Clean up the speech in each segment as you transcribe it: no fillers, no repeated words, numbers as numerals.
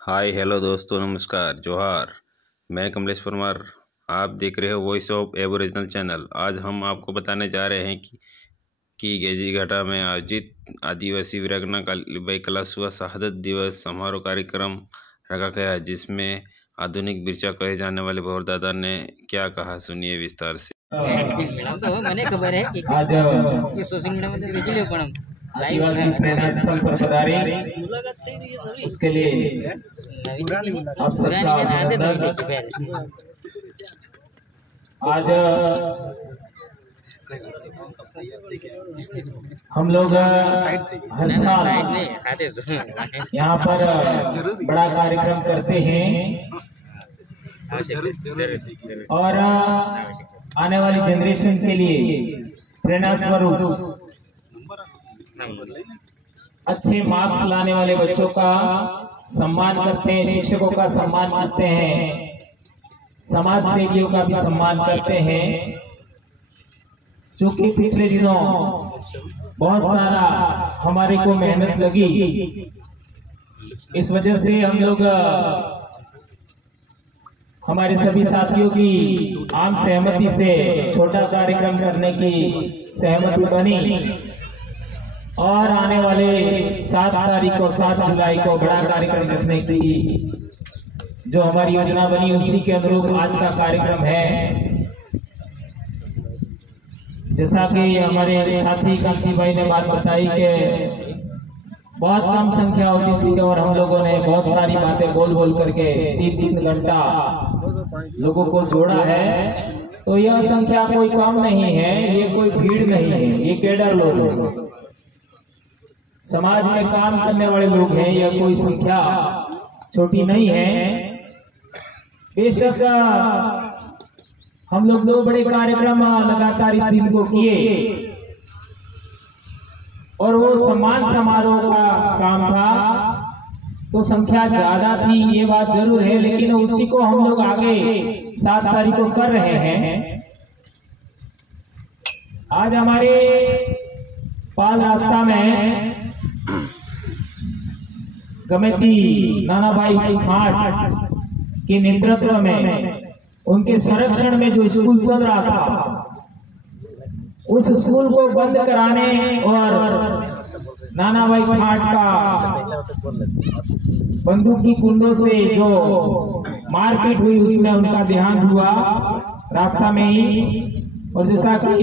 Hi hello दोस्तों, नमस्कार, जोहार। मैं कमलेश परमार। आप देख रहे हो वॉइस ऑफ एबोरिजिनल चैनल। आज हम आपको बताने जा रहे हैं कि गेजीघाटा में आयोजित आदिवासी वीरांगना कालीबाई कलासुआ शहादत दिवस समारोह कार्यक्रम रखा गया है, जिसमें आधुनिक बिरसा कहे जाने वाले भौर दादा ने क्या कहा, सुनिए विस्तार से। મને ખબર है कि सोशल मीडिया में देख लियो पण आदिवासी प्रेरणा स्थल पर पधारे, उसके लिए आप सबका अभिनंदन। आज हम लोग हर साल यहाँ पर बड़ा कार्यक्रम करते हैं और आने वाली जनरेशन के लिए प्रेरणा स्वरूप अच्छे मार्क्स लाने वाले बच्चों का सम्मान करते हैं, शिक्षकों का सम्मान करते हैं, समाज सेवियों का भी सम्मान करते हैं। चूंकि पिछले दिनों बहुत सारा हमारे को मेहनत लगी, इस वजह से हम लोग हमारे सभी साथियों की आम सहमति से छोटा कार्यक्रम करने की सहमति बनी और आने वाले 7 तारीख को 7 जुलाई को बड़ा कार्यक्रम रखने की जो हमारी योजना बनी, उसी के अनुरूप आज का कार्यक्रम है। जैसा कि हमारे साथी कांति भाई ने बात बताई कि बहुत कम संख्या होती थी और हम लोगों ने बहुत सारी बातें बोल बोल करके 3-3 घंटा लोगों को जोड़ा है। तो यह संख्या कोई कम नहीं है, ये कोई भीड़ नहीं है, ये केडर लोग हैं, समाज में काम करने वाले लोग हैं। यह कोई संख्या छोटी नहीं है। बेशक हम लोग 2 बड़े कार्यक्रम लगातार इस दिन को किए और वो सम्मान समारोह का काम था, तो संख्या ज्यादा थी, ये बात जरूर है, लेकिन उसी को हम लोग आगे 7 तारीख को कर रहे हैं। आज हमारे पाल रास्ता में गमेती नानाभाई खाट के नेतृत्व में उनके संरक्षण में जो स्कूल चल रहा था, उस स्कूल को बंद कराने और नानाभाई खाट का बंदूक की कुंडों से जो मारपीट हुई, उसमें उनका देहांत हुआ रास्ता में ही। और जैसा कि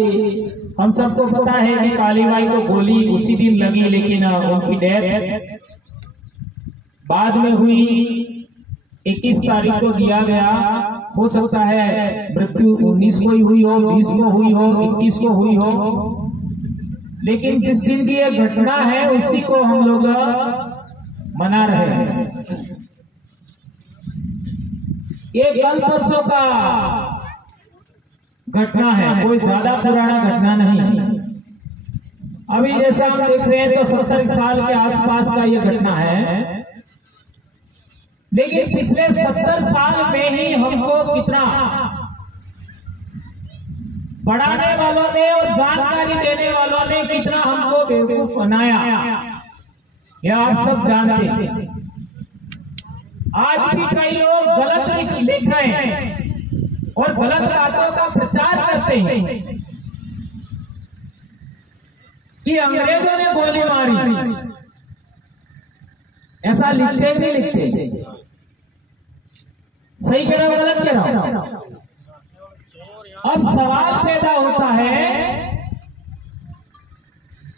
हम सबको पता है कि कालीबाई को गोली उसी दिन लगी, लेकिन उनकी डेथ बाद में हुई। 21 तारीख को दिया गया। हो सकता है मृत्यु 19 को ही हुई हो, 20 को हुई हो, 21 को हुई हो, लेकिन जिस दिन की यह घटना है उसी को हम लोग मना रहे हैं। ये कल परसों का घटना है, कोई ज्यादा पुराना घटना नहीं। अभी जैसा हम देख रहे हैं तो 70 साल के आसपास का यह घटना है, लेकिन पिछले 70 साल में ही हमको कितना पढ़ाने वालों ने और जानकारी देने वालों ने कितना हमको बेवकूफ बनाया, यह आप सब जानते हैं। आज भी कई लोग गलत लिख रहे हैं और गलत बातों का प्रचार करते हैं कि अंग्रेजों ने गोली मारी। ऐसा लिखते नहीं लिखते, सही कह रहा हूं गलत कह रहा हूं? अब सवाल पैदा होता है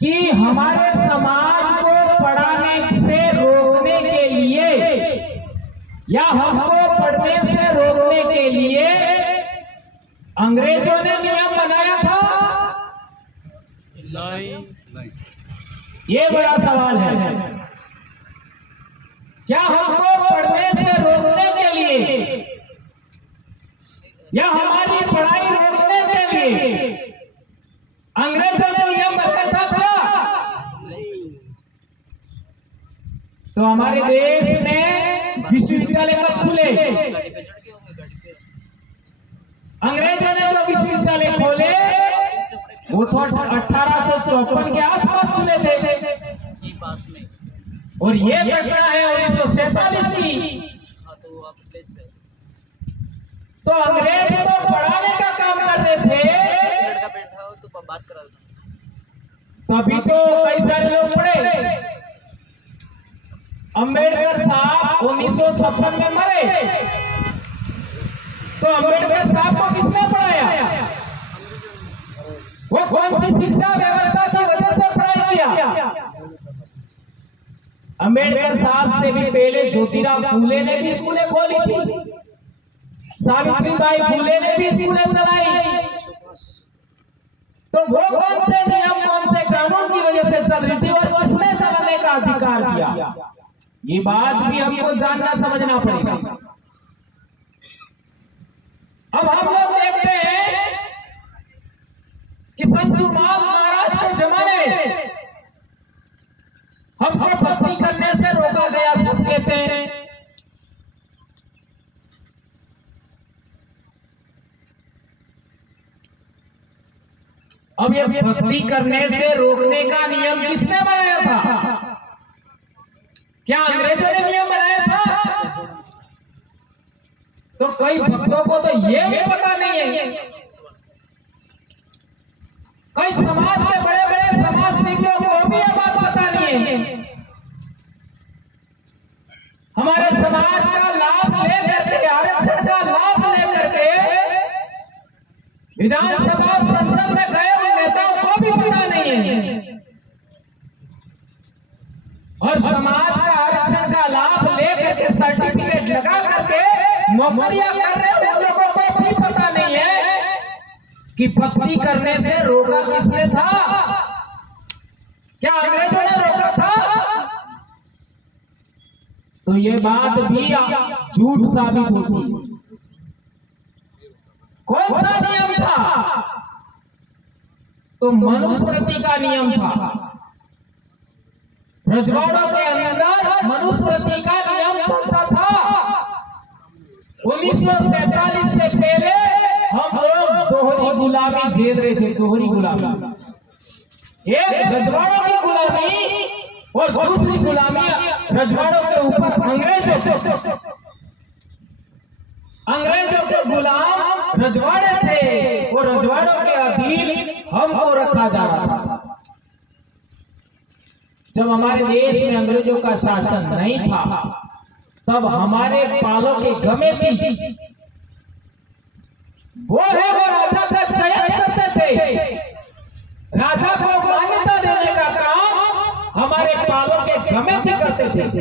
कि हमारे समाज को पढ़ाने से रोकने के लिए या हमको पढ़ने से रोकने के लिए अंग्रेजों ने नियम बनाया था। ये बड़ा सवाल है। क्या हमको पढ़ने से रोकने के लिए या हमारी पढ़ाई रोकने के लिए अंग्रेजों ने नियम बनाया था क्या? तो हमारे देश में विश्वविद्यालय कब खुले? अंग्रेजों ने जो विश्वविद्यालय खोले वो तो 1854 के आसपास खुले थे। और ये घटना है 1947 की, तो अंग्रेज तो पढ़ाने का काम कर रहे थे, तो बात करा तभी तो कई सारे लोग पढ़े। अंबेडकर साहब 1956 में मरे, तो अंबेडकर साहब को किसने पढ़ाया? वो कौन सी शिक्षा व्यवस्था की वजह से पढ़ाई किया? अंबेडकर साहब से भी पहले ज्योतिराव फूले ने भी स्कूलें खोली थी, सावित्रीबाई फूले ने भी स्कूलें चलाई। तो वो कौन से नियम, कौन से कानून की वजह से चल रही थी और किसने चलाने का अधिकार दिया? ये बात भी हमको जानना समझना पड़ेगा। अब हम लोग देखते हैं कि संत सुरमाल महाराज के जमाने में हमको भक्ति करने से रोका गया, सब कहते हैं। अब ये भक्ति करने से रोकने का नियम किसने बनाया था? क्या अंग्रेजों ने नियम बनाया था? तो कई भक्तों को तो ये भी पता नहीं है। कई समाज के बड़े बड़े समाज सेवियों को भी ये बात पता नहीं है। हमारे समाज का लाभ लेकर के, आरक्षण का लाभ लेकर के विधानसभा संसद में गए उन नेताओं को भी पता नहीं है, और समाज का आरक्षण का लाभ लेकर के सर्टिफिकेट लगा करके नौकरियां कर रहे उन लोगों को भी पता नहीं है कि भक्ति करने से रोका किसने था? क्या अंग्रेजों ने रोका था? तो ये बात भी झूठ साबित होती। कौन सा नियम था? तो मनुस्मृति का नियम था। रजवाड़ों के अंदर मनुस्मृति का नियम चलता था। 1947 से पहले हम लोग दोहरी गुलामी झेल रहे थे। दोहरी गुलामी, एक रजवाड़ों की गुलामी और दूसरी गुलामी रजवाड़ों के ऊपर अंग्रेजों के गुलाम रजवाड़े थे और रजवाड़ों के अधीन हमको रखा जा रहा था। जब हमारे देश में अंग्रेजों का शासन नहीं था, तब हमारे पालों के गमे थी, वो राजा का चयन करते थे। राजा को मान्यता देने का काम हमारे पालों के गमे थी करते थे।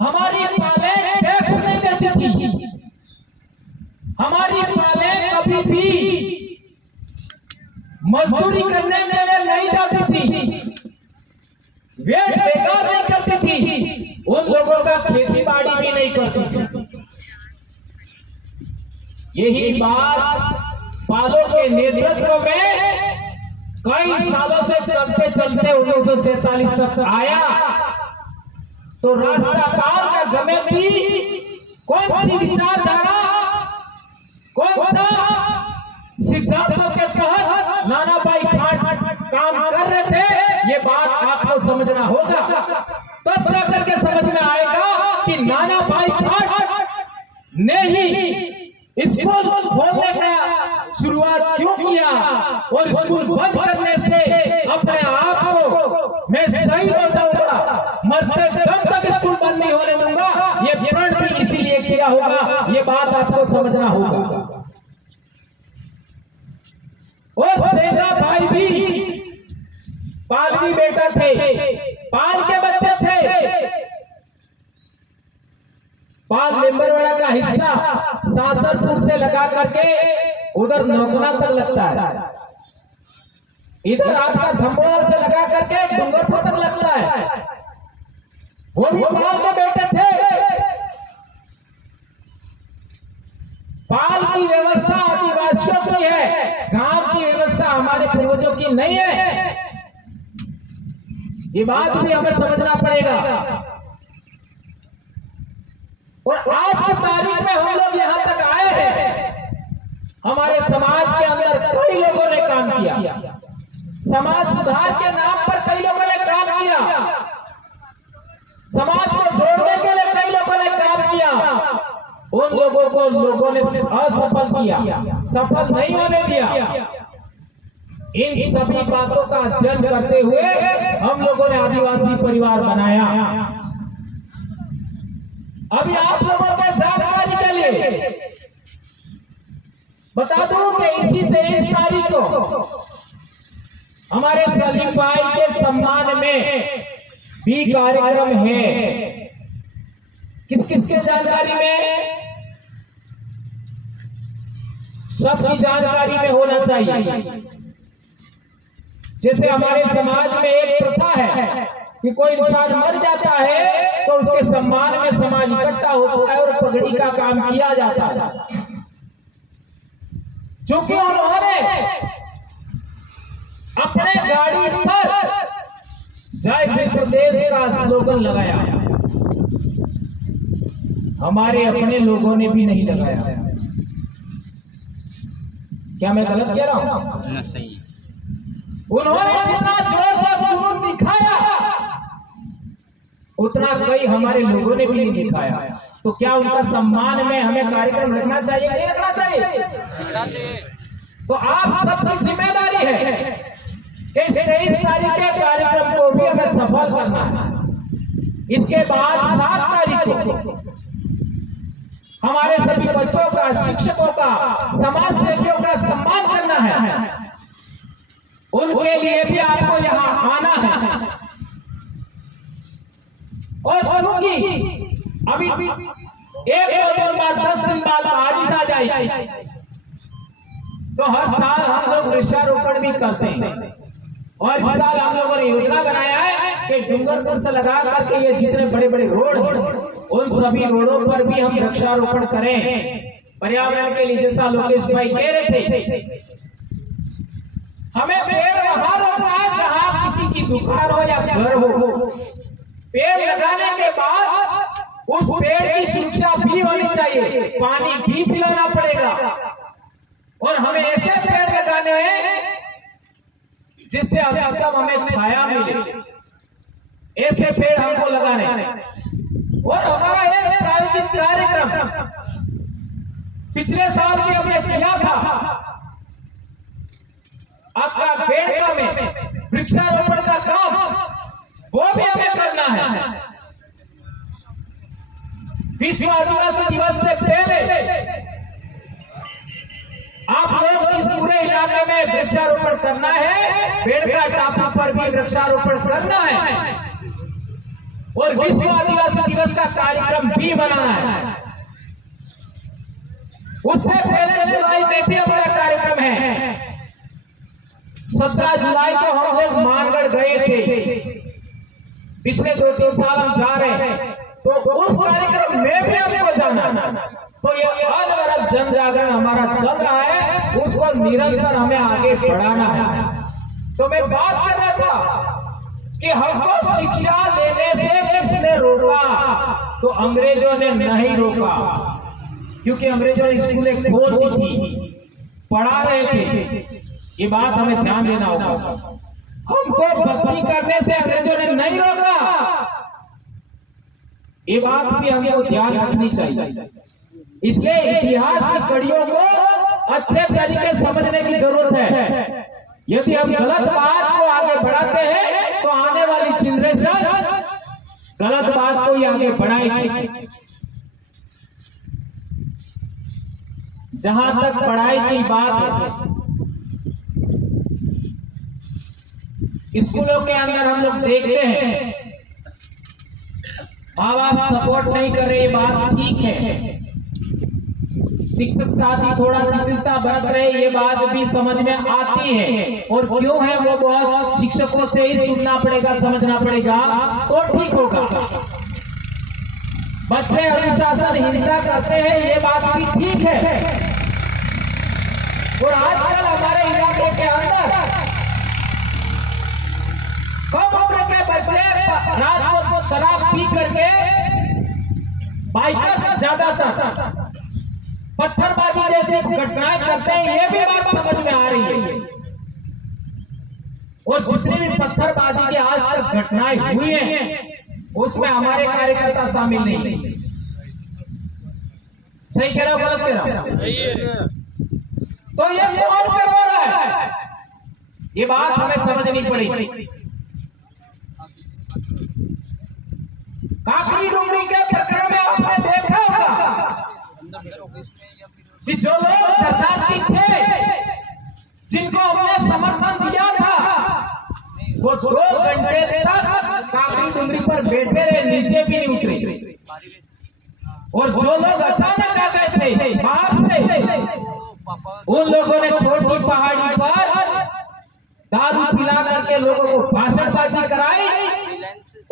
हमारी पाले टैक्स नहीं देती थी, हमारी पाले कभी भी मजदूरी करने के लिए नहीं जाती थी, वेट बेकार नहीं करती थी, उन लोगों का खेती बाड़ी भी नहीं करती थी। यही बात पालों के नेतृत्व में कई सालों से चलते चलते 1947 तक आया। तो राष्ट्रपाल का गमे थी कौन सी विचारधारा, कौन सा सिद्धांतों के तहत नाना भाई खाट काम कर रहे थे, ये बात आपको समझना होगा। तब जाकर के समझ में आएगा कि नाना भाई खाट ने ही स्कूल खोलने का शुरुआत क्यों किया और स्कूल बंद करने से अपने आप को मैं सही हो जाऊंगा, मरते दम तक स्कूल बंद नहीं होने दूंगा, ये प्रण भी इसीलिए किया होगा। ये बात आपको समझना होगा। और सेना भाई भी पालवी बेटा थे, पाल के बच्चे थे। पाल मेंबरवाड़ा का हिस्सा सासनपुर से लगा करके उधर नौकना तक लगता है, इधर आपका धम्बोला से लगा करके डूंगरपुर तक लगता है। वो भी पाल के बेटे थे। पाल की व्यवस्था आदिवासियों की है, गांव की व्यवस्था हमारे पूर्वजों की नहीं है। ये बात भी हमें समझना पड़ेगा। और आज की तारीख में हम लोग यहां तक आए हैं, हमारे समाज के अंदर कई लोगों ने काम किया, समाज सुधार के नाम पर कई लोगों ने काम किया, समाज को जोड़ने के लिए कई लोगों ने काम किया, उन लोगों को लोगों ने असफल किया, सफल नहीं होने दिया। इन सभी बातों का अध्ययन करते हुए हम लोगों ने आदिवासी परिवार बनाया। अभी आप लोगों के जानकारी के लिए बता दूं कि इसी 23 तारीख को हमारे सलीम भाई के सम्मान में भी कार्यक्रम है। किस किस के जानकारी में? सबकी जानकारी में होना चाहिए। जैसे हमारे समाज में एक प्रथा है कि कोई इंसान मर जाता है तो उसके सम्मान में समाज इकट्ठा होता है और पगड़ी का काम किया जाता है। चूंकि उन्होंने अपने गाड़ी पर जय भीम प्रदेश का स्लोगन लगाया, हमारे अपने लोगों ने भी नहीं लगाया। क्या मैं गलत कह रहा हूं? सही। उन्होंने जितना जोश और जुनून दिखाया उतना कई हमारे लोगों ने भी नहीं दिखाया। तो क्या उनका सम्मान में हमें कार्यक्रम रखना चाहिए नहीं रखना चाहिए? तो आप सबकी जिम्मेदारी है कि इस 23 तारीख के कार्यक्रम को भी हमें सफल करना है। इसके बाद 7 तारीख को हमारे सभी बच्चों का, शिक्षकों का, समाज सेवियों का सम्मान करना है। उनके लिए भी आपको यहाँ आना है। और चूंकि अभी 1-2 दिन बाद, 10 दिन बाद बारिश आ जाए तो हर साल हम लोग वृक्षारोपण भी करते हैं। और इस साल हम लोगों ने योजना बनाया है कि डूंगरपुर से लगा करके ये जितने बड़े बड़े रोड हैं उन सभी रोडों पर भी हम वृक्षारोपण करें पर्यावरण के लिए। जैसा लोकेश भाई कह रहे थे, हमें पेड़ वहां रोकना है जहां किसी की दुकान हो या घर हो। पेड़ लगाने के बाद उस पेड़ की सुरक्षा भी होनी चाहिए, पानी भी पिलाना पड़ेगा। और हमें ऐसे पेड़ लगाने हैं जिससे अधिकतम हमें छाया मिले, ऐसे पेड़ हमको लगाने। और हमारा एक प्रायोजित कार्यक्रम पिछले साल भी हमने किया था, आपका बेड़का में वृक्षारोपण का काम, वो भी हमें करना है। विश्व आदिवासी दिवस से पहले आप लोग इस पूरे इलाके में वृक्षारोपण करना है। बेड़का टापू पर भी वृक्षारोपण करना है और विश्व आदिवासी दिवस का कार्यक्रम भी बनाना है। उससे पहले जुलाई में भी हमारा कार्यक्रम है। 17 जुलाई को हम लोग मानगढ़ गए थे, पिछले 2-3 साल हम जा रहे हैं, तो उस कार्यक्रम में भी हमको जाना। तो ये अनवरत जन जागरण हमारा चल रहा है, उसको निरंतर हमें आगे बढ़ाना है। तो मैं बात कर रहा था कि हमको शिक्षा लेने से किसने रोका? तो अंग्रेजों ने नहीं रोका, क्योंकि अंग्रेजों ने स्कूलें खोल दी थी, पढ़ा रहे थे। ये बात हमें ध्यान देना होगा। हमको भक्ति करने से अंग्रेजों ने नहीं रोका, ये बात भी हमको ध्यान रखनी चाहिए। इसलिए इतिहास की कड़ियों को अच्छे तरीके से समझने की जरूरत है। यदि हम गलत बात को आगे बढ़ाते हैं तो आने वाली जनरेशन गलत बात को ही आगे बढ़ाएगी। जहां तक पढ़ाई की बात है, स्कूलों के अंदर हम लोग देखते हैं माँ बाप सपोर्ट नहीं कर रहे, बात ठीक है। शिक्षक साथी थोड़ा शिथिलता बरत रहे, ये बात भी समझ में आती है। और क्यों है वो बहुत शिक्षकों से ही सुनना पड़ेगा, समझना पड़ेगा तो ठीक होगा। बच्चे अनुशासनहीनता करते हैं, ये बात भी ठीक है। और आजकल हमारे इलाके के अंदर कम उम्र के बच्चे रात को शराब पी करके बाइकर्स ज्यादातर पत्थरबाजी जैसी घटनाएं करते हैं, ये भी बात समझ में आ रही है। और जितनी भी पत्थरबाजी की आज तक घटनाएं हुई हैं, उसमें हमारे कार्यकर्ता शामिल नहीं है। सही कह रहा हूं गलत कह रहा हूं? सही है। तो ये कौन करवा रहा है? ये बात हमें समझनी पड़ेगी। काकरी डुंगरी के प्रकरण में आपने देखा होगा कि जो लोग दर्दाती थे, जिनको हमने समर्थन दिया था, वो 2 घंटे तक काकरी डुंगरी पर बैठे रहे, नीचे भी नहीं उतरे। और जो लोग अचानक आ गए थे बाहर से, उन लोगों ने छोटी पहाड़ी पर दारू पिला करके लोगों को भाषणबाजी कराई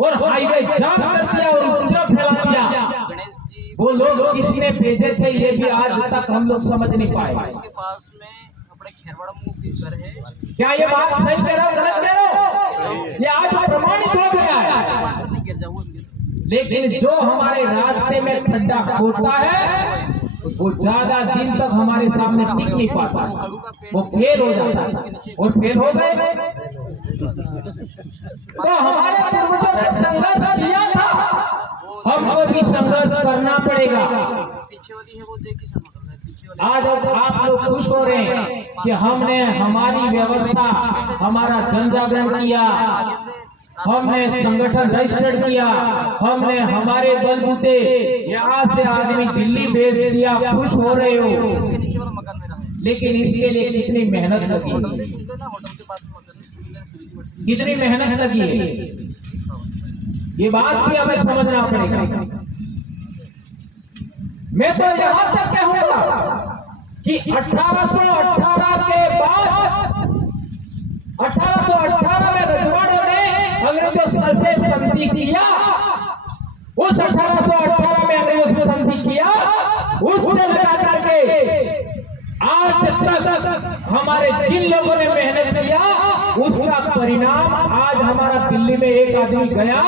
और हाईवे जाम कर दिया और उपद्रव फैला दिया। वो लोग किसने भेजे थे ये भी आज तक हम लोग समझ नहीं पाए। इसके पास में अपने खेरवाड़ा मुंह की घर है। क्या ये बात सही कह रहा हूं गलत कह रहा हूं? ये आज प्रमाणित हो गया है। लेकिन जो हमारे रास्ते में खड्डा खोदता है वो ज्यादा दिन तक हमारे सामने टिक नहीं पाता, वो फेल हो जाता है। और फेल हो गए तो हमारे पूर्वजों ने संघर्ष किया था, हमको भी संघर्ष करना पड़ेगा। पीछे वाली है वो आज आप लोग खुश हो रहे हैं कि हमने हमारी व्यवस्था, हमारा जन जागरण किया, हमने संगठन रजिस्टर्ड किया, हमने हमारे बलबूते यहाँ से आदमी दिल्ली भेज दिया, खुश हो रहे हो। इसके नीचे वाला मकान मेरा है। लेकिन इसके लिए कितनी मेहनत लगी, कितनी मेहनत लगी है, ये बात भी हमें समझना पड़ेगा। मैं तो यहाँ तक कहूँगा कि 1818 के बाद 1818 में रजवाड़ों ने अंग्रेजों से संधि किया। उस 1818 में अंग्रेजों से संधि किया, उससे लगा करके आज तक हमारे जिन लोगों ने मेहनत किया उसका परिणाम आज हमारा दिल्ली में एक आदमी गया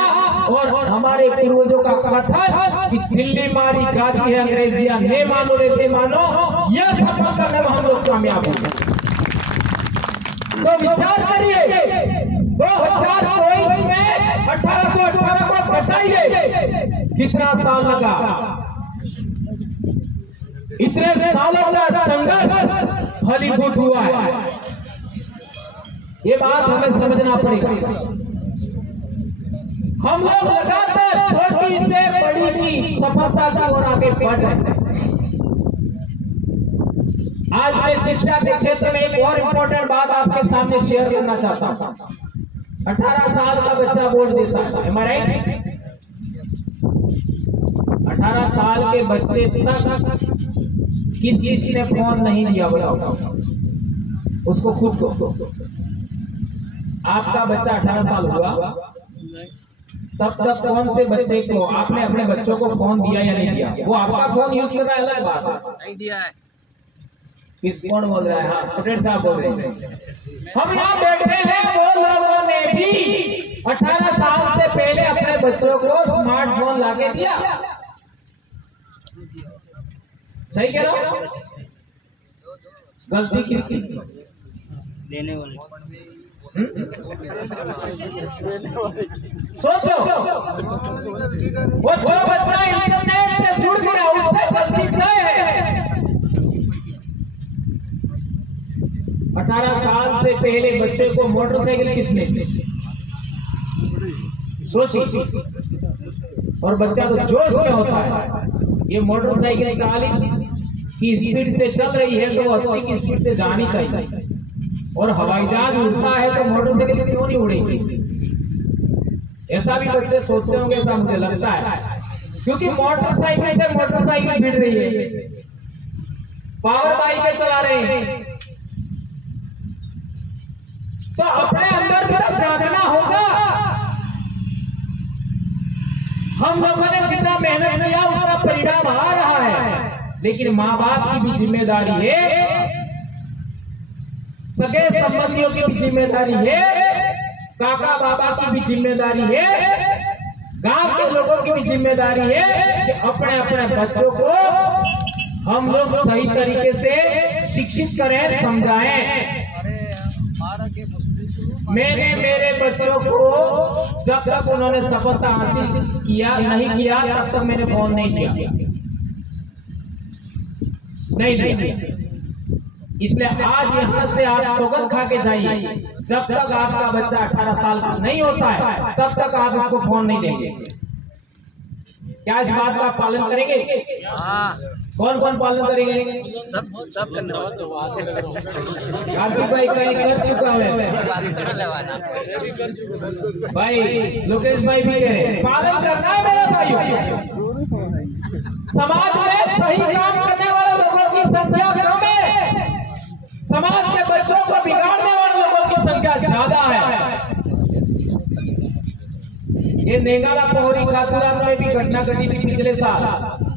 और हमारे पूर्वजों का कथन कि दिल्ली मारी गादी है अंग्रेजिया ने मानो रे मानो, यह सफल करने में हम लोग कामयाब हो। तो विचार करिए 2024 में 1818 को घटाइए, कितना साल लगा। इतने सालों का संघर्ष फलीभूत हुआ है, ये बात हमें समझना पड़ेगा। हम लोग लगातार छोटी से बड़ी की सफलता की ओर आगे बढ़ रहे हैं। आज मैं शिक्षा के क्षेत्र में एक और इम्पोर्टेंट बात आपके सामने शेयर करना चाहता हूं। 18 साल का बच्चा बोर्ड देता है, am I right? 18 साल के बच्चे तक किसी ने फोन नहीं दिया, बताओ उसको खुद को। आपका बच्चा 18 साल हुआ तब तक कौन से बच्चे को आपने अपने बच्चों को फोन दिया या नहीं दिया? वो आपका फोन यूज कर रहा है अलग बात है, नहीं दिया है। किस कौन बोल रहा है? हाँ पटेल साहब बोल रहे हैं। हम यहाँ बैठे हैं, वो लोगों ने भी 18 साल से पहले अपने बच्चों को स्मार्टफोन लाके दिया। सही कह रहा हूं? गलती किसकी? देने वाले। सोचो, वो जो बच्चा इंटरनेट से जुड़ गया उससे गलती तय है। 18 साल से पहले बच्चे को मोटरसाइकिल किसने दी? सोचिए, और बच्चा तो जोश में होता है। ये मोटरसाइकिल 40 की स्पीड से चल रही है तो 80 की स्पीड से जानी चाहिए, और हवाई जहाज उड़ता है तो मोटरसाइकिल क्यों नहीं उड़ेगी? ऐसा भी बच्चे सोचते होंगे, ऐसा मुझे लगता है, क्योंकि मोटरसाइकिल से मोटरसाइकिल भिड़ रही है, पावर बाइकें चला रहे हैं। तो अपने अंदर भी तो जागना होगा। हम लोगों ने जितना मेहनत किया उसका परिणाम आ रहा है, लेकिन माँ बाप की भी जिम्मेदारी है, सगे संबंधियों की भी जिम्मेदारी है, काका बाबा की भी जिम्मेदारी है, गांव के लोगों की भी जिम्मेदारी है कि अपने अपने बच्चों को हम लोग सही तरीके से शिक्षित करें, समझाएं। मैंने मेरे बच्चों को जब तक उन्होंने सफलता हासिल किया नहीं किया तब तक मैंने फोन नहीं किया। नहीं दिया। इसलिए आज यहाँ से आप सौगंध खा के जाइए, जब तक आपका बच्चा 18 साल का नहीं होता है तब तक आप इसको फोन नहीं देंगे। क्या इस बात का पालन करेंगे? कौन कौन पालन करेंगे? सब करने वाले। कार्तिक भाई कहीं कर चुका है भाई, लोकेश भाई भी कह रहे पालन करना है मेरे भाइयों। समाज में सही काम करने वाले लोगों की संख्या कम है, समाज के बच्चों को बिगाड़ने वाले लोगों की संख्या ज्यादा है। ये नेगाला पोहरी कातुरात में भी घटना घटी थी पिछले साल,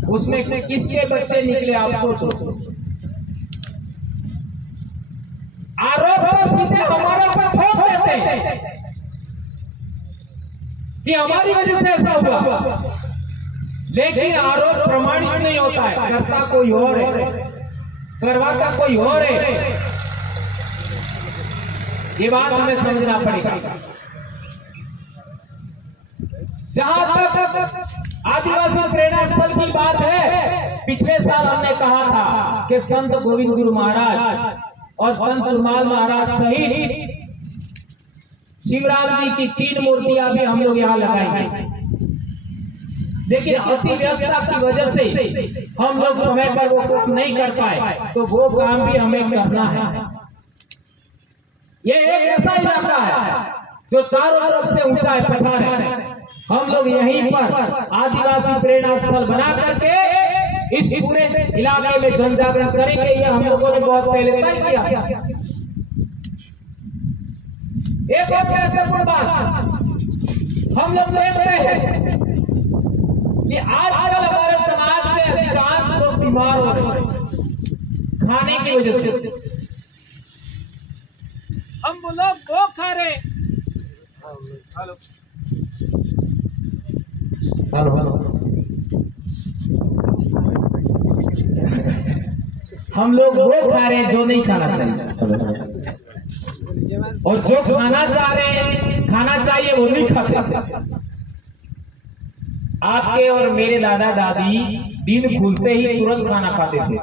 उसमें किसके बच्चे निकले आप सोचो। आरोप तो सीधे हमारे ऊपर ठोक देते हैं कि हमारी वजह से ऐसा हुआ, लेकिन आरोप प्रमाणित नहीं होता है। करता कोई और है, करवाता कोई और है। ये बात हमें समझना पड़ेगा। जहां तक आदिवासी प्रेरणा स्थल की बात है, पिछले साल हमने कहा था कि संत गोविंद गुरु महाराज और संत सुरमाल महाराज सहित शिवराम जी की 3 मूर्तियां भी हम लोग यहाँ लगाएंगे, लेकिन अति व्यस्तता की वजह से हम लोग समय पर वो काम नहीं कर पाए, तो वो काम भी हमें करना है। ये एक ऐसा इलाका है जो चारों तरफ से ऊंचा है, पठार है। हम लोग यहीं पर आदिवासी प्रेरणा स्थल बना करके इस पूरे इलाके में जन जागरण करेंगे। ये हम लोगों ने बहुत पहले तय किया। एक और महत्वपूर्ण बात हम लोग देखते हैं कि आजकल हमारे समाज में अधिकांश लोग बीमार हो रहे हैं खाने की वजह से। हम लोग वो खा रहे, हम लोग वो खा रहे हैं जो नहीं खाना चाहिए, और जो खाना चाह रहे हैं खाना चाहिए वो नहीं खाते। आपके और मेरे दादा दादी दिन खुलते ही तुरंत खाना खाते थे,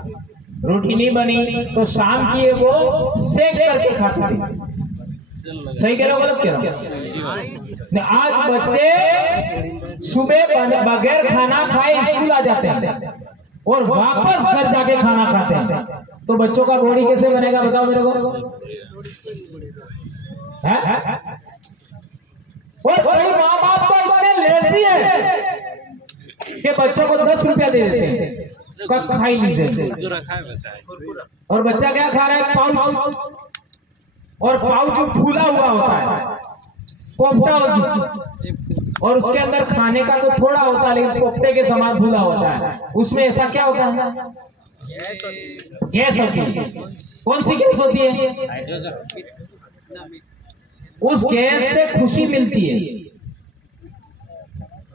रोटी नहीं बनी तो शाम की वो सेक करके खाते थे। सही कह रहे हो गलत कह रहे हो? आज बच्चे सुबह बगैर खाना खाए स्कूल आ जाते हैं और वापस घर जाके खाना खाते हैं, तो बच्चों का बॉडी कैसे बनेगा बताओ मेरे को? और कई माँ बाप तो इतने लेजी है कि बच्चों को 10 रुपया दे देते हैं, खा ही नहीं देते। और बच्चा क्या खा रहा है? पाउच, और पाउच फूला हुआ होता है, पोपटा, और उसके अंदर खाने का तो थोड़ा होता है लेकिन पोपटे के समान फूला होता है। उसमें ऐसा क्या होता है? गैस होती है। कौन सी गैस होती है? उस गैस से खुशी मिलती है,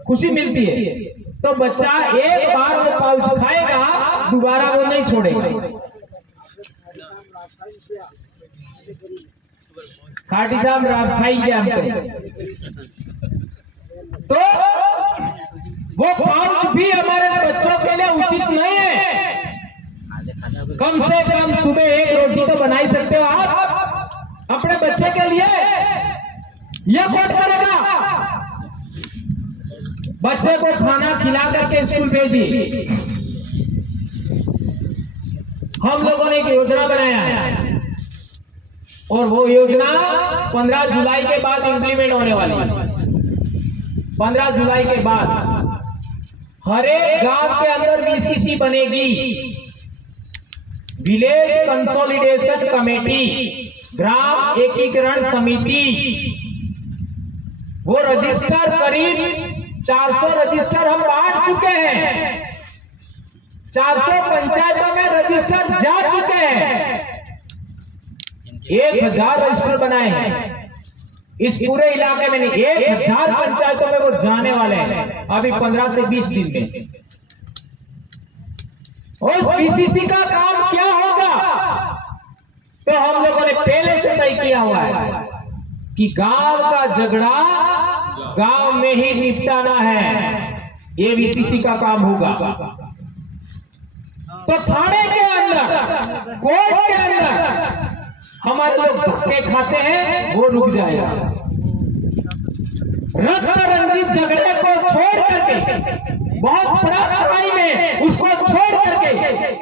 खुशी मिलती है। तो बच्चा एक बार वो पाउच खाएगा, दोबारा वो नहीं छोड़ेगा। खाटी साहब रात खाएंगे हमको, तो वो पाउच भी हमारे बच्चों के लिए उचित नहीं है। कम से कम सुबह एक रोटी तो बना ही सकते हो आप अपने बच्चे के लिए। यह कौन करेगा? बच्चे को खाना खिला करके स्कूल भेजिए। हम लोगों ने एक योजना बनाया है और वो योजना 15 जुलाई के बाद इंप्लीमेंट होने वाली है। 15 जुलाई के बाद हर एक गांव के अंदर वीसीसी बनेगी, विलेज कंसोलिडेशन कमेटी, ग्राम एकीकरण समिति। वो रजिस्टर करीब 400 रजिस्टर हम बांट चुके हैं, 400 पंचायतों में रजिस्टर जा चुके हैं, 1000 रजिस्टर बनाए हैं इस पूरे इलाके में। नहीं, 1000 पंचायतों में वो जाने वाले हैं अभी 15 से 20 दिन में। उस वीसीसी का काम क्या होगा? तो हम लोगों ने पहले से तय किया हुआ है कि गांव का झगड़ा गांव में ही निपटाना है। ये वीसीसी का काम होगा। तो थाने के अंदर, कोर्ट के अंदर हमारे लोग धक्के खाते हैं, वो रुक जाएगा। रक्त रंजित झगड़े को छोड़ करके, बहुत बड़ा लड़ाई में उसको छोड़ करके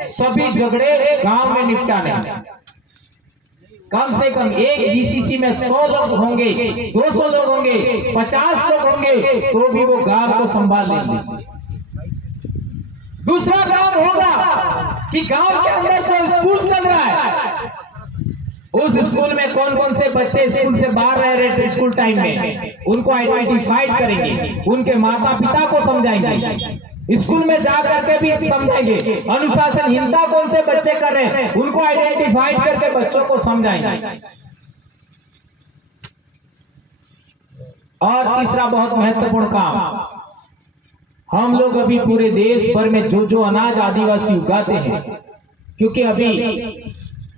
सभी झगड़े गांव में निपटाने। कम से कम एक बीसीसी में 100 लोग होंगे, 200 लोग होंगे, 50 लोग होंगे, तो भी वो गांव को संभाल लेंगे। दूसरा काम होगा कि गांव के अंदर जो स्कूल चल रहा है, उस स्कूल में कौन कौन से बच्चे स्कूल से बाहर रह रहे थे स्कूल टाइम में, उनको आइडेंटिफाइड करेंगे, उनके माता पिता को समझाएंगे, स्कूल में जा करके भी समझाएंगे, अनुशासनहीनता कौन से बच्चे कर रहे हैं उनको आइडेंटिफाइड करके बच्चों को समझाएंगे। और तीसरा बहुत महत्वपूर्ण काम, हम लोग अभी पूरे देश भर में जो अनाज आदिवासी उगाते हैं, क्योंकि अभी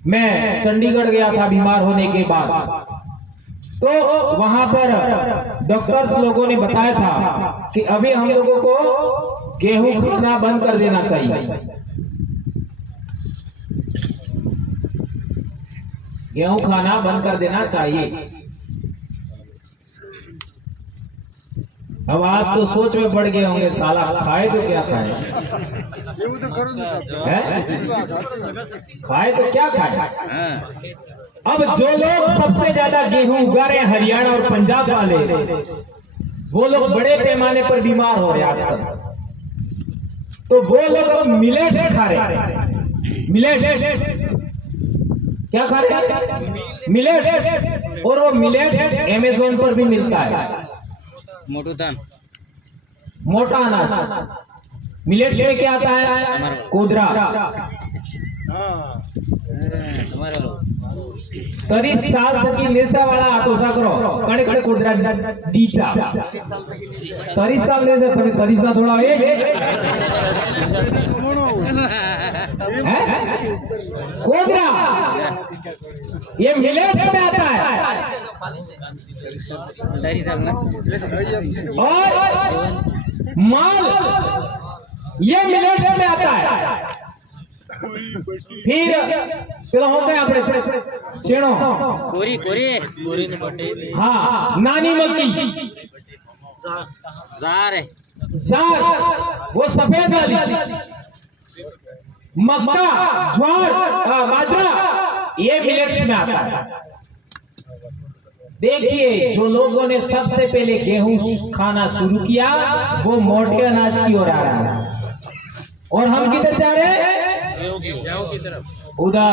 मैं चंडीगढ़ गया था बीमार होने के बाद, तो वहां पर डॉक्टर्स लोगों ने बताया था कि अभी हम लोगों को गेहूं खाना बंद कर देना चाहिए। गेहूं खाना बंद कर देना चाहिए। अब आप तो सोच में पड़ गए होंगे, साला खाए तो क्या खाए, खाए तो क्या खाए। अब जो लोग सबसे ज्यादा गेहूं उगा रहे हैं, हरियाणा और पंजाब वाले, वो लोग बड़े पैमाने पर बीमार हो रहे हैं आजकल। तो वो लोग अब मिलेट्स खा रहे हैं। मिलेट्स क्या खा रहे हैं? मिलेट्स। और वो मिलेट्स अमेज़न पर भी मिलता है। मोटा अनाज। मिलेट्स में क्या आता है? कोदरा। 30 साल थकी नेशा वाला आतो साकरो कणिक से कोदरा डीटा 30 साल नेशा थने 30 ना थोड़ा कोदरा ये मिलेट्स में आता है। और माल ये मिलेट्स में आता है। फिर चलो हो गया अपने सेणो कोरी कोरी हाँ नानी मक्की जार वो सफेद वाली मक्का ज्वार बाजरा ये मिलेट्स में आता है। देखिए जो लोगों ने सबसे पहले गेहूं खाना शुरू किया वो मोटे अनाज की ओर आ रहा है और हम किधर जा रहे हैं? उधर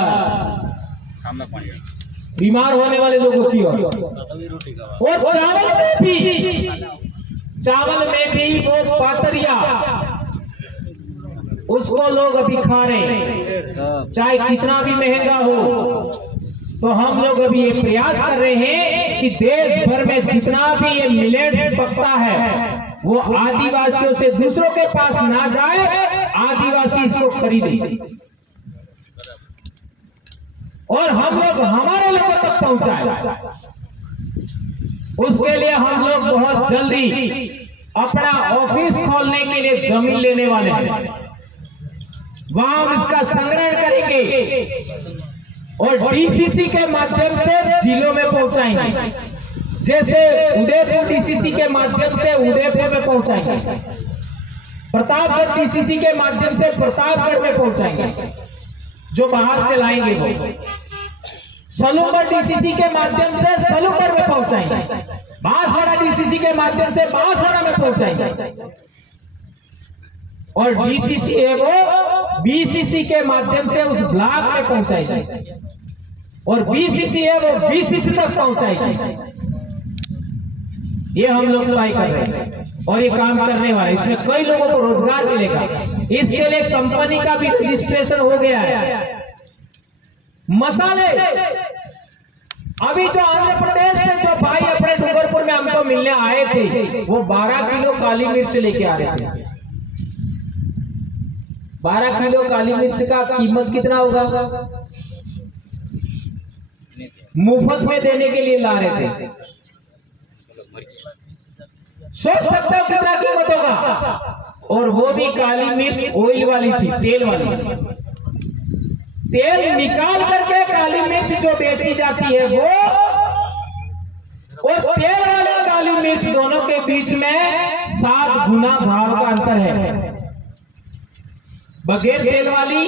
बीमार होने वाले लोगों की ओर। और चावल में भी वो पातरिया उसको लोग अभी खा रहे हैं, चाहे कितना भी महंगा हो। तो हम लोग अभी ये प्रयास कर रहे हैं कि देश भर में जितना भी ये मिलेट्स पकता है वो आदिवासियों से दूसरों के पास ना जाए, आदिवासी इसको खरीदे और हम लोग हमारे लोगों तक पहुंचाए। उसके लिए हम लोग बहुत जल्दी अपना ऑफिस खोलने के लिए जमीन लेने वाले हैं। वहां हम इसका संग्रहण करेंगे और डीसीसी के माध्यम से जिलों में पहुंचाएंगे। जैसे उदयपुर डीसीसी के माध्यम से उदयपुर में पहुंचाएंगे, प्रतापगढ़ डीसीसी के माध्यम से प्रतापगढ़ में पहुंचाएंगे जो बाहर से लाएंगे वो, सलूमगढ़ डीसीसी के माध्यम से सलूमगढ़ में पहुंचाएंगे, बांसवाड़ा डीसीसी के माध्यम से बांसवाड़ा में पहुंचाएंगे और डीसीसी है वो बीसीसी के माध्यम से उस ब्लॉक में पहुंचाएंगे और बीसीसी है वो बीसीसी तक पहुंचाएंगे। ये हम लोग ट्राई कर रहे हैं और ये काम करने वाले, इसमें कई लोगों को रोजगार मिलेगा। इसके लिए कंपनी का भी रजिस्ट्रेशन हो गया है। मसाले अभी जो आंध्र प्रदेश से जो भाई अपने डूंगरपुर में हमको मिलने आए थे वो 12 किलो काली मिर्च लेके आ रहे थे। 12 किलो काली मिर्च का कीमत कितना होगा? मुफ्त में देने के लिए ला रहे थे। सोच सकते हो कितना कीमत होगा? और वो भी काली मिर्च ऑयल वाली थी, तेल वाली। तेल निकाल करके काली मिर्च जो बेची जाती है वो, और तेल वाली काली मिर्च, दोनों के बीच में 7 गुना भाव का अंतर है। बगैर तेल वाली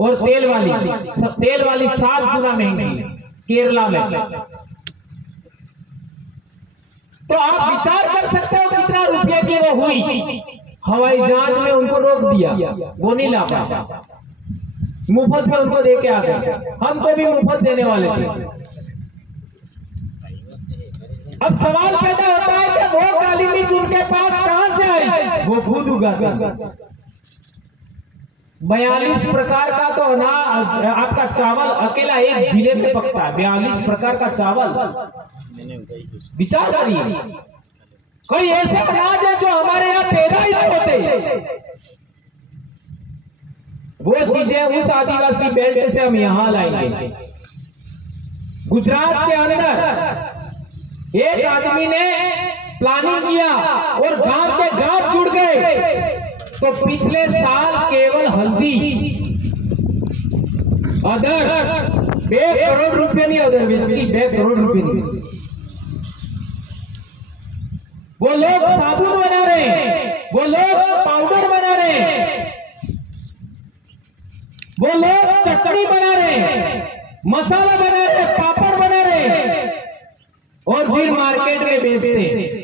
और तेल वाली 7 गुना महंगी केरला में। तो आप विचार कर सकते हो कितना रुपये की वो हुई। हवाई जहाज में उनको रोक दिया, वो नहीं ला पाया, मुफ्त में उनको दे के आ गए। हमको भी मुफ्त देने वाले थे। अब सवाल पैदा होता है कि वो काली मिर्च उनके पास कहां से आई? वो खुद उगाते। 42 प्रकार का तो ना आपका चावल अकेला एक जिले में पकता है। 42 प्रकार का चावल, विचार करिए। कोई ऐसे अनाज है जो हमारे यहाँ पैदा ही नहीं होते। वो चीजें उस आदिवासी बेल्ट से हम यहाँ लाएंगे। गुजरात के अंदर एक आदमी ने प्लानिंग किया और गांव के गांव जुड़ गए। तो पिछले साल केवल हल्दी अदर 2 करोड़ रुपए नहीं, अदर मिर्ची 2 करोड़ रुपए नहीं। वो लोग साबुन बना रहे हैं, वो लोग पाउडर बना रहे हैं, वो लोग चटनी बना रहे हैं, मसाला बना रहे हैं, पापड़ बना रहे हैं और फिर मार्केट में बेचते हैं।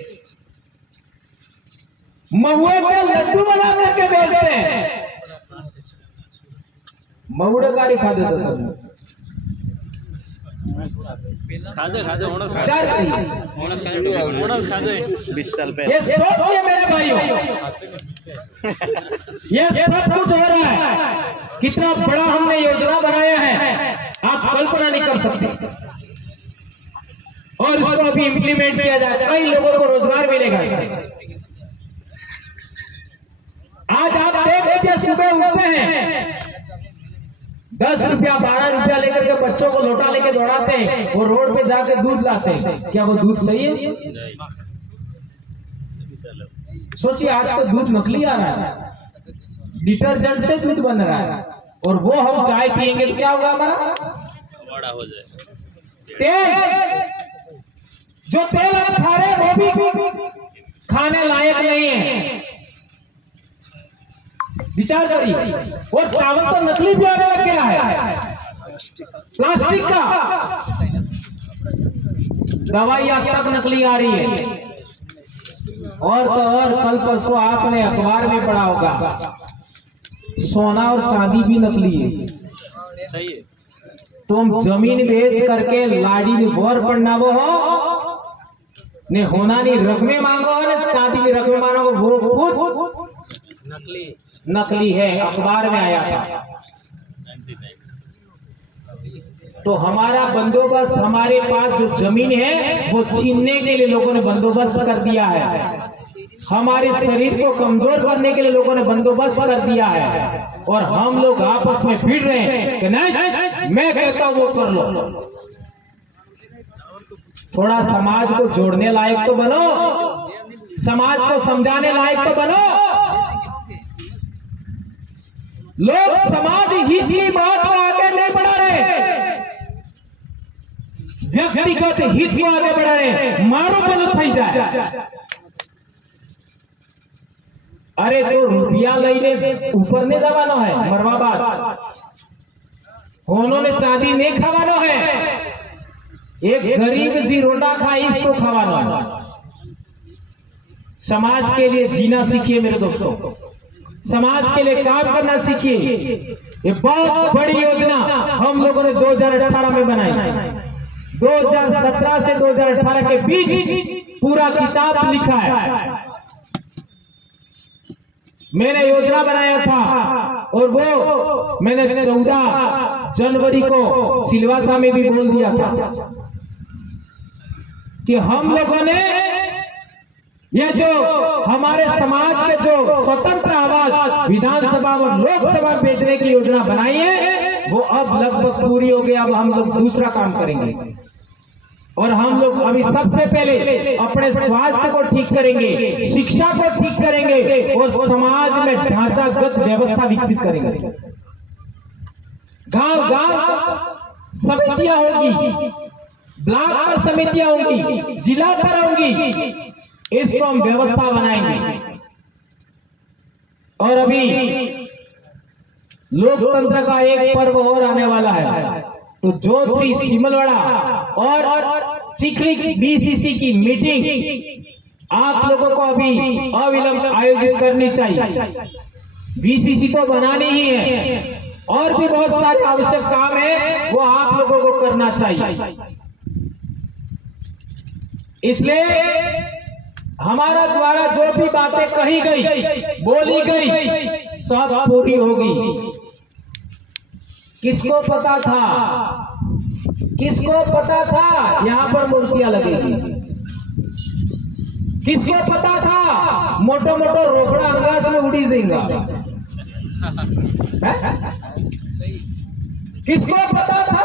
महुए के लड्डू बना करके बेचते हैं। महुड़े गाड़ी खा देता था। ये सोचिए मेरे भाइयों, ये सब कुछ हो रहा है। कितना बड़ा हमने योजना बनाया है, आप कल्पना नहीं कर सकते। और इसको अभी इम्प्लीमेंट किया जाए, कई लोगों को रोजगार मिलेगा। आज आप देख लीजिए, सुबह उठते हैं 10 रुपया 12 रुपया लेकर के बच्चों को लौटा लेके दौड़ाते हैं, वो रोड पे जाकर दूध लाते हैं। क्या वो दूध सही है? सोचिए, आज तो दूध नकली आ रहा है, डिटर्जेंट से दूध बन रहा है, और वो हम चाय पियेंगे तो क्या होगा? हमारा बड़ा हो जाए। तेल, जो तेल हम खा रहे हैं वो भी खाने लायक नहीं है। विचार करिए। और चावल तो नकली भी आने लग गया है, प्लास्टिक का। दवाइयां तक नकली आ रही है। और तो और कल परसों आपने अखबार में पढ़ा होगा, सोना और चांदी भी नकली है। तुम जमीन बेच करके लाड़ी में बोर पड़ना वो हो ने, होना नहीं रकमे मांगो ने, चांदी में रकमे मांगो, वो खुद नकली है। अखबार में आया था। तो हमारा बंदोबस्त, हमारे पास जो जमीन है वो छीनने के लिए लोगों ने बंदोबस्त कर दिया है। हमारे शरीर को कमजोर करने के लिए लोगों ने बंदोबस्त कर दिया है। और हम लोग आपस में भिड़ रहे हैं कि नहीं, मैं कहता हूं वो कर लो। थोड़ा समाज को जोड़ने लायक तो बनो, समाज को समझाने लायक तो बनो। लोग समाज हित की बात को आगे नहीं बढ़ा रहे, व्यक्तिगत हित को आगे बढ़ा रहे। मारो बोलो थई जाए। अरे तो रुपया लईने ऊपर नहीं जवानो है, मरवा बात उन्होंने चांदी नहीं खावानो है। एक गरीब जी रोटा खाई, इसको खावानो है। समाज के लिए जीना सीखिए मेरे दोस्तों, समाज के लिए काम करना सीखिए। ये बहुत बड़ी योजना हम लोगों ने 2018 में बनाई। 2017 से 2018 के बीच पूरा किताब लिखा है। मैंने योजना बनाया था और वो मैंने 14 जनवरी को सिलवासा में भी बोल दिया था कि हम लोगों ने ये जो हमारे समाज के जो स्वतंत्र आवाज विधानसभा और लोकसभा में भेजने की योजना बनाई है, वो अब लगभग पूरी हो गई। अब हम लोग दूसरा काम करेंगे और हम लोग अभी सबसे पहले अपने स्वास्थ्य को ठीक करेंगे, शिक्षा को ठीक करेंगे और समाज में ढांचागत व्यवस्था विकसित करेंगे। गांव गांव समितियां होंगी, ब्लॉक पर समितियां होंगी, जिला पर होंगी, इसको हम व्यवस्था बनाएंगे। और अभी लोकतंत्र का एक पर्व और आने वाला है, तो जोधपुर सिमलवाड़ा और चिखली बीसीसी की मीटिंग आप लोगों को अभी अविलंब आयोजित करनी चाहिए। बीसीसी तो बनानी ही है और भी बहुत सारे आवश्यक काम है, वो आप लोगों को करना चाहिए। इसलिए हमारा द्वारा जो भी बातें कही गई, बोली गई, सब पूरी होगी। किसको पता था, किसको पता था यहाँ पर मूर्तियां लगेगी? किसको पता था मोटो मोटो रोकड़ा अंगास में उड़ी जाएगा? किसको पता था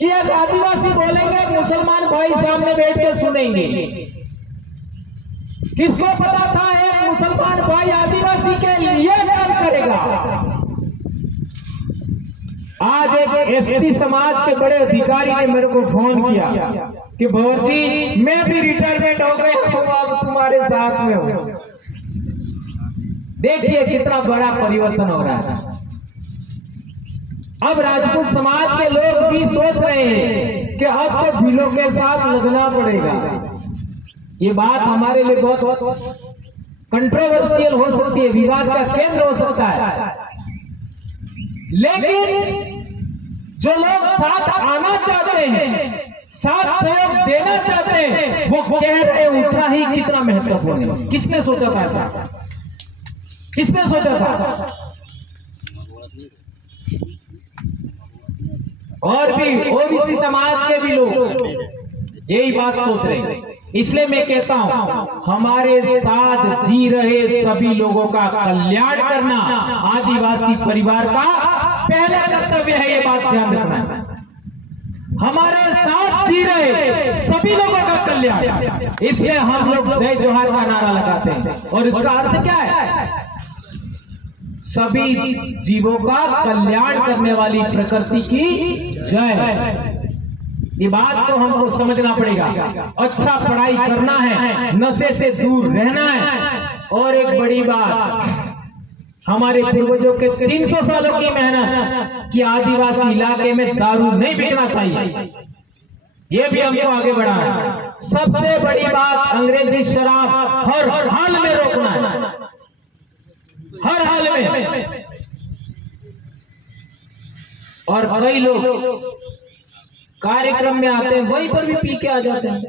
कि एक आदिवासी बोलेंगे, मुसलमान भाई सामने बैठ के सुनेंगे? किसको पता था एक मुसलमान भाई आदिवासी के लिए काम करेगा? आज एक एससी समाज के बड़े अधिकारी ने मेरे को फोन किया कि भंवर जी मैं भी रिटायरमेंट हो गया हूं, अब तुम्हारे साथ में हूं। देखिए कितना बड़ा परिवर्तन हो रहा है। अब राजपूत समाज के लोग भी सोच रहे हैं कि अब तो भीलों के साथ लगना पड़ेगा। ये बात हमारे लिए बहुत कंट्रोवर्शियल हो सकती है, विवाद का केंद्र हो सकता है, लेकिन जो लोग साथ आना चाहते हैं, साथ सहयोग देना चाहते हैं, वो कह रहे उठना ही कितना महत्वपूर्ण है। किसने सोचा था ऐसा? किसने सोचा था? और भी ओबीसी समाज के भी लोग यही बात सोच रहे हैं। इसलिए मैं कहता हूं, हमारे साथ जी रहे सभी लोगों का कल्याण करना आदिवासी परिवार का पहला कर्तव्य है। ये बात ध्यान रखना है। हमारे साथ जी रहे सभी लोगों का कल्याण, इसलिए हम लोग जय जोहार का नारा लगाते हैं। और इसका अर्थ क्या है? सभी जीवों का कल्याण करने वाली प्रकृति की जय। ये बात को हमको समझना पड़ेगा। अच्छा पढ़ाई करना है, नशे से दूर रहना है। और एक बड़ी बात, हमारे पूर्वजों के 300 सालों की मेहनत कि आदिवासी इलाके में दारू नहीं बिकना चाहिए, ये भी हमको आगे बढ़ाना है। सबसे बड़ी बात, अंग्रेजी शराब हर हाल में रोकना है, हर हाल में। और कई लोग कार्यक्रम में आते हैं, वहीं पर भी पी के आ जाते हैं।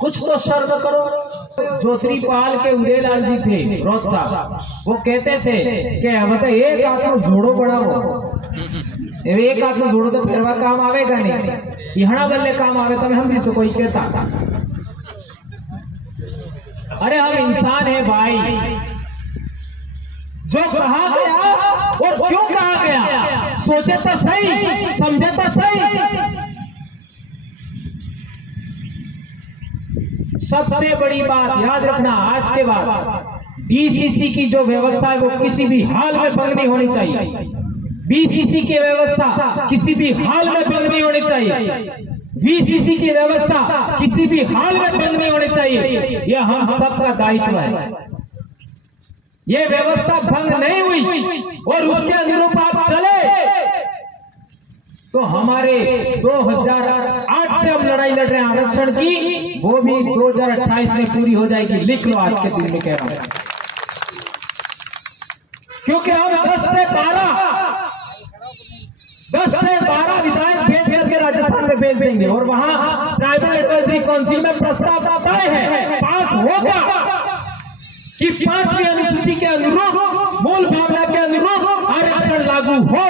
कुछ तो शर्म करो। जोत्री पाल के उदयलाल जी थे रोज साहब, वो कहते थे कि मतलब एक आत्मा जोड़ो बड़ा हो, एक आत्मा जोड़ो तो फिर काम आवेगा नहीं, यहाँ बल्ले काम आवे तो हम जिसे कोई कहता। अरे हम इंसान है भाई, जो कहा गया और क्यों कहा गया सोचे तो सही, समझे तो सही। सबसे बड़ी बात याद रखना, आज के बाद बीसीसी की जो व्यवस्था है वो किसी भी हाल में बंद नहीं होनी चाहिए। बीसीसी की व्यवस्था किसी भी हाल में बंद नहीं होनी चाहिए। बीसीसी की व्यवस्था किसी भी हाल में बंद नहीं होनी चाहिए। यह हम सबका दायित्व है। ये व्यवस्था भंग नहीं हुई और उसके अनुरूप आप चले तो हमारे 2008 से हम लड़ाई लड़ रहे हैं आरक्षण की, वो भी 2028 में पूरी हो जाएगी। लिख लो आज के दिन में कह रहा हूं, क्योंकि हम 10 से 12 विधायक भेज करके राजस्थान में भेज देंगे और वहां ट्राइबल एडवाइजरी काउंसिल में प्रस्ताव तय है, पास होगा कि 5वीं अनुसूची के अनुरूप, मूल भावना के अनुरूप आरक्षण लागू हो,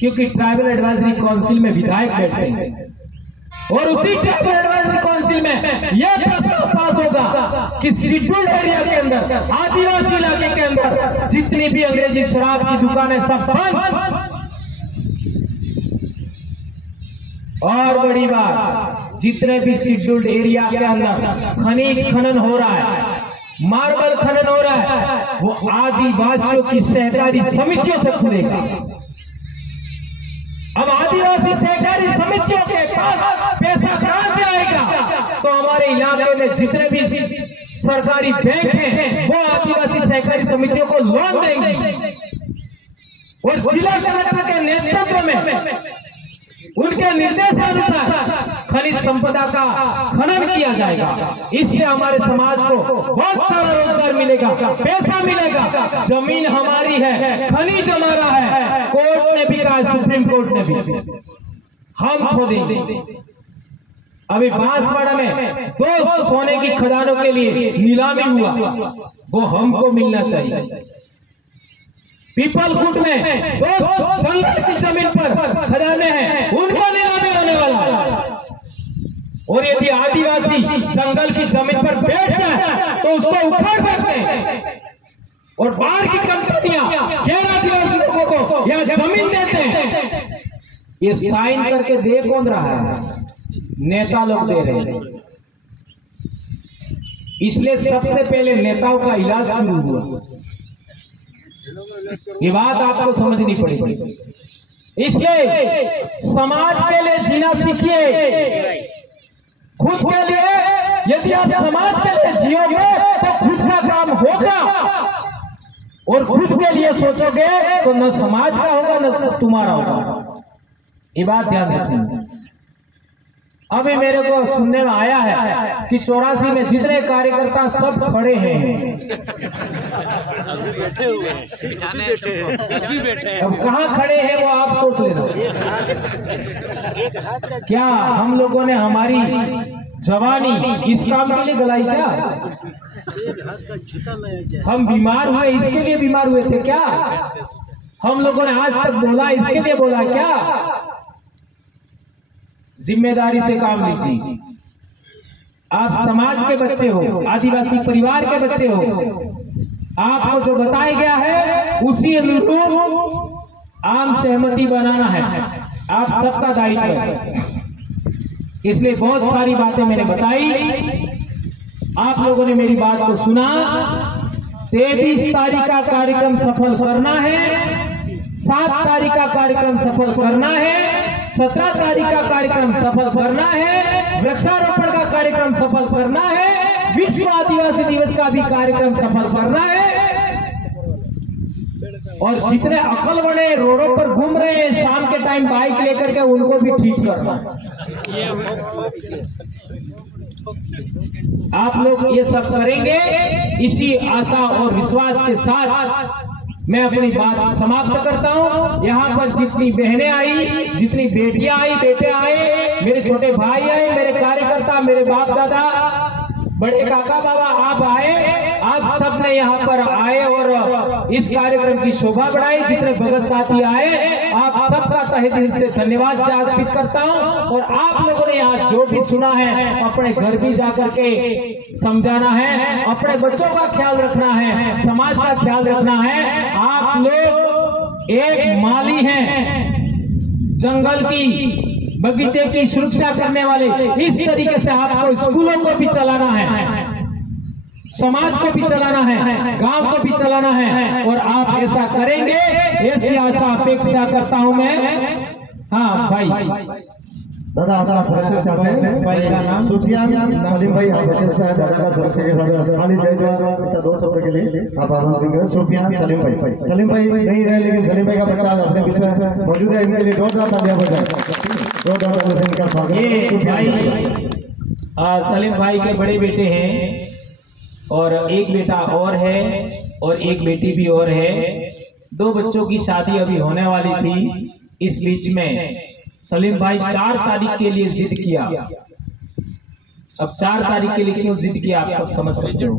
क्योंकि ट्राइबल एडवाइजरी काउंसिल में विधायक बैठते हैं और उसी ट्राइबल एडवाइजरी काउंसिल में यह प्रस्ताव पास होगा कि शेड्यूल्ड एरिया के अंदर, आदिवासी इलाके के अंदर जितनी भी अंग्रेजी शराब की दुकानें सब बंद, और बड़ी बात, जितने भी शेड्यूल्ड एरिया के अंदर खनिज खनन हो रहा है, मार्बल खनन हो रहा है, वो आदिवासियों की सहकारी समितियों से खुलेगा। अब आदिवासी सहकारी समितियों के पास पैसा कहां से आएगा? तो हमारे इलाके में जितने भी सरकारी बैंक हैं वो आदिवासी सहकारी समितियों को लोन देंगे और जिला कलेक्टर के नेतृत्व में उनके निर्देशानुसार खनिज संपदा का खनन किया जाएगा। इससे हमारे समाज को बहुत सारा रोजगार मिलेगा, पैसा मिलेगा। जमीन हमारी है, खनिज हमारा है। कोर्ट ने भी कहा, सुप्रीम कोर्ट ने भी, हम खोदेंगे। अभी बांसवाड़ा में 2 सोने की खदानों के लिए नीलामी हुआ, वो हमको मिलना चाहिए। पीपलकुट में 2 जंगल की जमीन पर खदानें हैं, उनका नीलामी होने वाला है। और यदि आदिवासी जंगल की जमीन पर बैठ जाए तो उसको उखाड़ देते हैं और बाहर की कंपनियां गैर आदिवासी लोगों को यह जमीन देते हैं। ये साइन करके दे कौन रहा है? नेता लोग दे रहे हैं। इसलिए सबसे पहले नेताओं का इलाज शुरू हुआ। ये बात आपको समझनी पड़ेगी। इसलिए समाज के लिए जीना सीखिए, खुद के लिए। यदि आप समाज के लिए जियोगे तो खुद का काम होगा, और खुद के लिए सोचोगे तो न समाज का होगा न तुम्हारा होगा। ये बात ध्यान रखना। अभी मेरे को सुनने में आया है कि 84 में जितने कार्यकर्ता सब खड़े हैं। अब कहाँ खड़े हैं वो आप सोच लेना। क्या हम लोगों ने हमारी जवानी इस काम के लिए गलाई क्या? हम बीमार हुए इसके लिए बीमार हुए थे क्या? हम लोगों ने आज तक बोला इसके लिए बोला क्या? जिम्मेदारी से काम लीजिए। आप समाज के बच्चे हो, आदिवासी परिवार के बच्चे हो। आपको जो बताया गया है उसी अनुरूप आम सहमति बनाना है। आप सबका दायित्व है। इसलिए बहुत सारी बातें मैंने बताई, आप लोगों ने मेरी बात को सुना। 23 तारीख का कार्यक्रम सफल करना है, 7 तारीख का कार्यक्रम सफल करना है, 17 तारीख का कार्यक्रम सफल करना है, वृक्षारोपण का कार्यक्रम सफल करना है, विश्व आदिवासी दिवस का भी कार्यक्रम सफल करना है। और जितने अकल बड़े रोडों पर घूम रहे हैं शाम के टाइम बाइक लेकर के, उनको भी ठीक करना। आप लोग ये सब करेंगे, इसी आशा और विश्वास के साथ मैं अपनी बात समाप्त करता हूं। यहाँ पर जितनी बहनें आई, जितनी बेटियां आई, बेटे आए, मेरे छोटे भाई आए, मेरे कार्यकर्ता, मेरे बाप दादा, बड़े काका बाबा आप आए, आप सब ने यहाँ पर आए और इस कार्यक्रम की शोभा बढ़ाई। जितने भगत साथी आए, आप सबका तहे दिल से धन्यवाद ज्ञापित करता हूँ। और आप लोगों ने यहाँ जो भी सुना है अपने घर भी जाकर के समझाना है, अपने बच्चों का ख्याल रखना है, समाज का ख्याल रखना है। आप लोग एक माली हैं, जंगल की बगीचे की सुरक्षा करने वाले। इस तरीके से आपको स्कूलों को भी चलाना है, समाज को भी चलाना है, गांव को भी चलाना है, और आप ऐसा करेंगे, ऐसी आशा अपेक्षा करता हूं मैं। हाँ भाई, दादा आपका संरक्षक चाहते हैं, भाई का नाम सुफियान सलीम भाई, आप दादा का संरक्षक के साथ खाली जय जवान 2 शब्द के लिए आप आभार। सुफियान सलीम भाई, सलीम भाई नहीं रहे लेकिन सलीम भाई का बच्चा अपने बीच में मौजूद है, इनके लिए जोरदार तालियां बजाएं। ये भाई सलीम भाई के बड़े बेटे हैं, और एक बेटा और है और एक बेटी भी और है। 2 बच्चों की शादी अभी होने वाली थी। इस बीच में सलीम भाई 4 तारीख के लिए जिद किया। अब 4 तारीख के लिए क्यों जिद किया आप सब समझ सकते हो।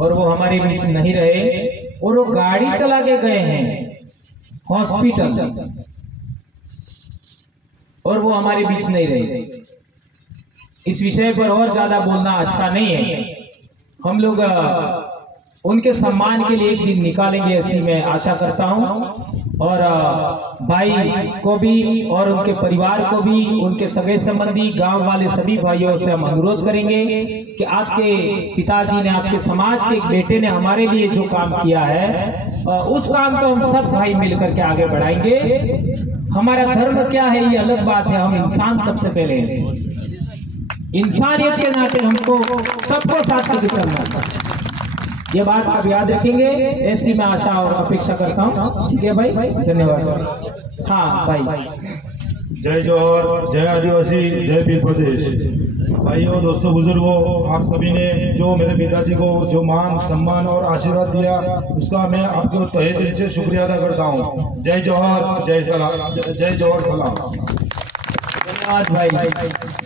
और वो हमारे बीच नहीं रहे, और वो गाड़ी चला के गए हैं हॉस्पिटल, और वो हमारे बीच नहीं रहे। इस विषय पर और ज्यादा बोलना अच्छा नहीं है। हम लोग उनके सम्मान के लिए एक दिन निकालेंगे, ऐसी मैं आशा करता हूं। और भाई को भी और उनके परिवार को भी, उनके सगे संबंधी, गांव वाले सभी भाइयों से हम अनुरोध करेंगे कि आपके पिताजी ने, आपके समाज के एक बेटे ने हमारे लिए जो काम किया है, उस काम को हम सब भाई मिलकर के आगे बढ़ाएंगे। हमारा धर्म क्या है ये अलग बात है, हम इंसान सबसे पहले हैं। इंसानियत के नाते हमको सबको साथ लेकर चलना है। ये बात आप याद रखेंगे, ऐसी मैं आशा और अपेक्षा करता हूँ। ठीक है भाई, धन्यवाद। हाँ भाई। जय जोहर, जय आदिवासी, जय पीर प्रदेश। भाइयों, दोस्तों, बुजुर्गों, आप सभी ने जो मेरे पिताजी को जो मान, सम्मान और आशीर्वाद दिया, उसका मैं आपको तहे दिल से शुक्रिया अदा करता हूँ। जय जोहर, जय सलाम, जय जोहर सलाम। धन्यवाद भाई।